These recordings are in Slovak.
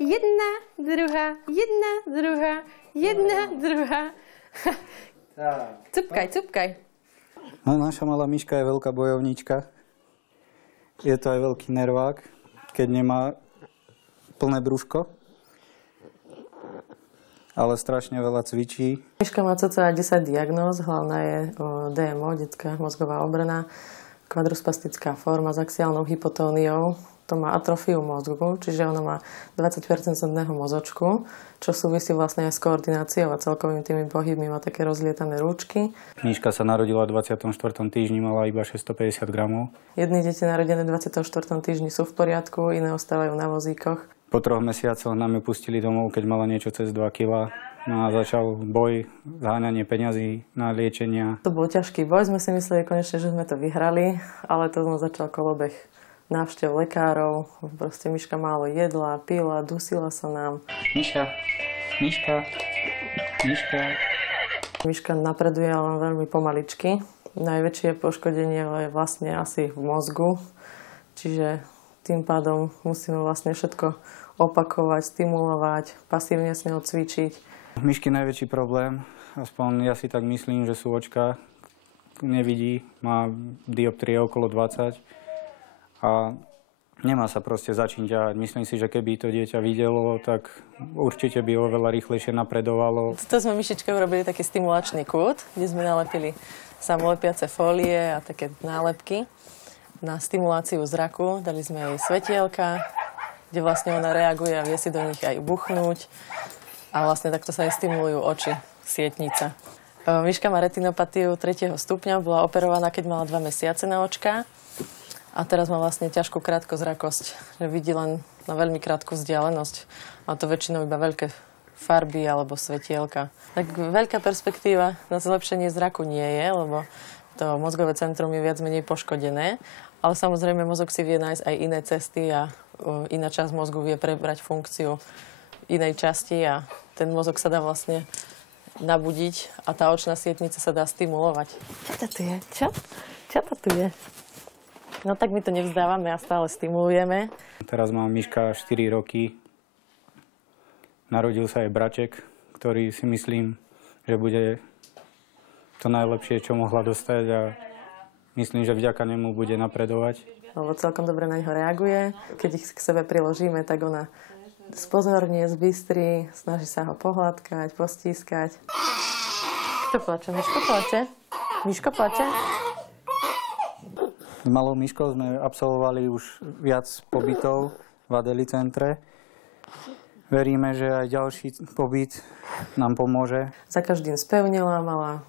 jedna, druhá. Cupkaj, cupkaj. No, naša malá myška je veľká bojovníčka. Je to aj veľký nervák, keď nemá plné brúško. Ale strašne veľa cvičí. Myška má cca 10 diagnóz, hlavná je DMO, detská mozgová obrana, kvadruspastická forma s axiálnou hypotóniou. To má atrofiu mozgu, čiže ona má 20% zedného mozočku, čo súvisí vlastne aj s koordináciou a celkovým tými pohybmi, má také rozlietané rúčky. Myška sa narodila v 24. týždni, mala iba 650 gramov. Jedny deti narodené v 24. týždni sú v poriadku, iné ostávajú na vozíkoch. Po 3 mesiacoch nám ju pustili domov, keď mala niečo cez 2 kg. No a začal boj, zháňanie peňazí na liečenia. To bol ťažký boj, sme si mysleli konečne, že sme to vyhrali, ale to začal kolobeh návštev lekárov. Proste Myška málo jedla, pila, dusila sa nám. Myška. Myška napreduje len veľmi pomaličky. Najväčšie poškodenie je vlastne asi v mozgu, čiže tým pádom musíme vlastne všetko opakovať, stimulovať, pasívne s ňou cvičiť. Myšky najväčší problém, aspoň ja si tak myslím, že sú očka, nevidí, má dioptrie okolo 20 a nemá sa proste začín ťahať. Myslím si, že keby to dieťa videlo, tak určite by oveľa rýchlejšie napredovalo. To sme Myšičke urobili taký stimulačný kút, kde sme nalepili samolepiace fólie a také nálepky na stimuláciu zraku. Dali sme jej svetielka, kde vlastne ona reaguje a vie si do nich aj buchnúť. A vlastne takto sa jej stimulujú oči, sietnica. Myška má retinopatiu 3. stupňa, bola operovaná, keď mala 2 mesiace na očka. A teraz má vlastne ťažkú krátkozrakosť, že vidí len na veľmi krátku vzdialenosť. Má to väčšinou iba veľké farby alebo svetielka. Tak veľká perspektíva na zlepšenie zraku nie je, lebo to mozgové centrum je viac menej poškodené. Ale samozrejme mozog si vie nájsť aj iné cesty a iná časť mozgu vie prebrať funkciu inej časti a ten mozog sa dá vlastne nabudiť a tá očná sietnica sa dá stimulovať. Čo to tu je? Čo to tu je? No tak my to nevzdávame a stále stimulujeme. Teraz má Myška 4 roky. Narodil sa jej braček, ktorý si myslím, že bude to najlepšie, čo mohla dostať a myslím, že vďaka nemu bude napredovať. Lebo celkom dobre na ňo reaguje. Keď ich k sebe priložíme, tak ona spozornie, zbystrí, snaží sa ho pohľadkať, postískať. Kto plače? Myško plače? Myško plače? S malou Myškou sme absolvovali už viac pobytov v Adeli centre. Veríme, že aj ďalší pobyt nám pomôže. Za každým spevnila, mala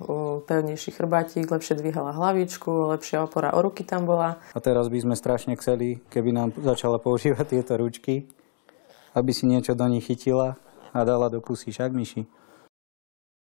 pevnejší chrbátik, lepšie dvíhala hlavičku, lepšia opora o ruky tam bola. A teraz by sme strašne chceli, keby nám začala používať tieto ručky, aby si niečo do nich chytila a dala do pusy. Však, Myši?